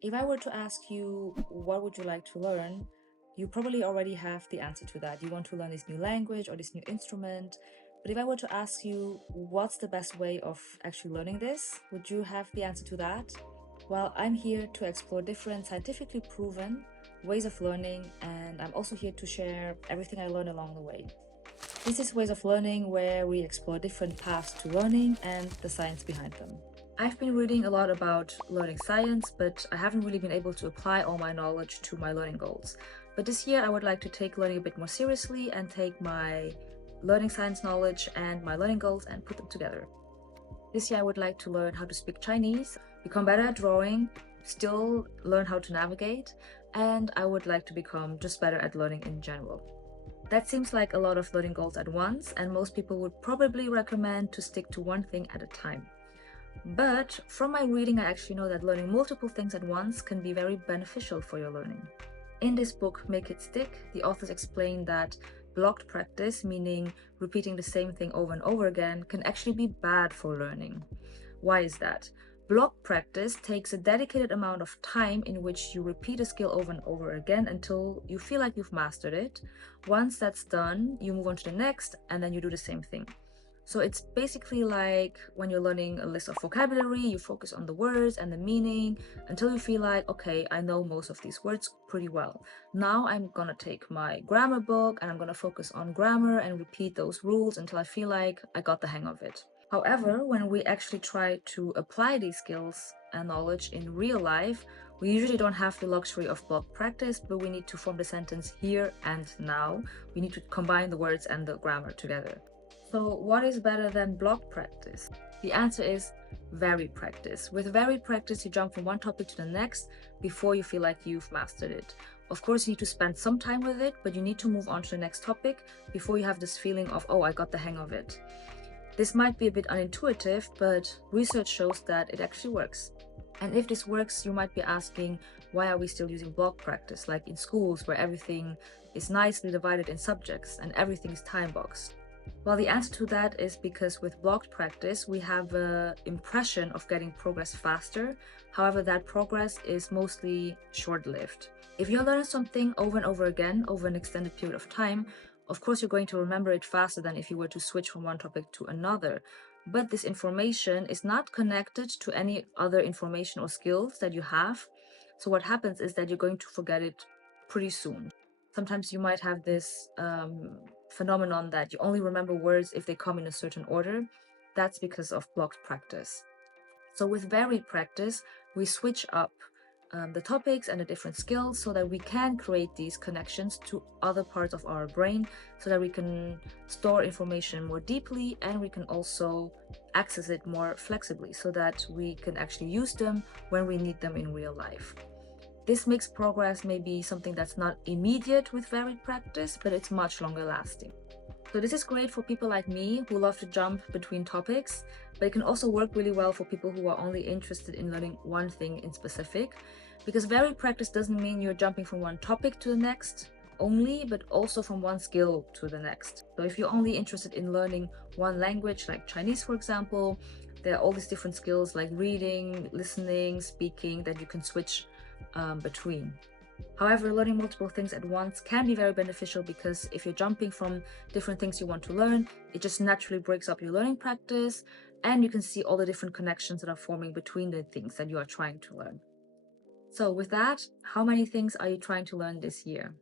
If I were to ask you, what would you like to learn? You probably already have the answer to that. You want to learn this new language or this new instrument. But if I were to ask you, what's the best way of actually learning this? Would you have the answer to that? Well, I'm here to explore different scientifically proven ways of learning, and I'm also here to share everything I learned along the way. This is Ways of Learning, where we explore different paths to learning and the science behind them. I've been reading a lot about learning science, but I haven't really been able to apply all my knowledge to my learning goals. But this year I would like to take learning a bit more seriously and take my learning science knowledge and my learning goals and put them together. This year I would like to learn how to speak Chinese, become better at drawing, still learn how to navigate, and I would like to become just better at learning in general. That seems like a lot of learning goals at once, and most people would probably recommend to stick to one thing at a time. But from my reading, I actually know that learning multiple things at once can be very beneficial for your learning. In this book, Make It Stick, the authors explain that blocked practice, meaning repeating the same thing over and over again, can actually be bad for learning. Why is that? Block practice takes a dedicated amount of time in which you repeat a skill over and over again until you feel like you've mastered it. Once that's done, you move on to the next and then you do the same thing. So it's basically like when you're learning a list of vocabulary, you focus on the words and the meaning until you feel like, okay, I know most of these words pretty well. Now I'm gonna take my grammar book and I'm gonna focus on grammar and repeat those rules until I feel like I got the hang of it. However, when we actually try to apply these skills and knowledge in real life, we usually don't have the luxury of block practice, but we need to form the sentence here and now. We need to combine the words and the grammar together. So what is better than block practice? The answer is varied practice. With varied practice, you jump from one topic to the next before you feel like you've mastered it. Of course, you need to spend some time with it, but you need to move on to the next topic before you have this feeling of, oh, I got the hang of it. This might be a bit unintuitive, but research shows that it actually works. And if this works, you might be asking, why are we still using block practice, like in schools where everything is nicely divided in subjects and everything is time boxed? Well, the answer to that is because with blocked practice, we have an impression of getting progress faster. However, that progress is mostly short-lived. If you learn something over and over again over an extended period of time, of course, you're going to remember it faster than if you were to switch from one topic to another. But this information is not connected to any other information or skills that you have. So what happens is that you're going to forget it pretty soon. Sometimes you might have this phenomenon that you only remember words if they come in a certain order. That's because of blocked practice. So with varied practice, we switch up the topics and the different skills so that we can create these connections to other parts of our brain so that we can store information more deeply and we can also access it more flexibly so that we can actually use them when we need them in real life. This makes progress maybe something that's not immediate with varied practice, but it's much longer lasting. So this is great for people like me who love to jump between topics, but it can also work really well for people who are only interested in learning one thing in specific, because varied practice doesn't mean you're jumping from one topic to the next only, but also from one skill to the next. So if you're only interested in learning one language, like Chinese, for example, there are all these different skills like reading, listening, speaking that you can switch between. However, learning multiple things at once can be very beneficial because if you're jumping from different things you want to learn, it just naturally breaks up your learning practice and you can see all the different connections that are forming between the things that you are trying to learn. So with that, how many things are you trying to learn this year?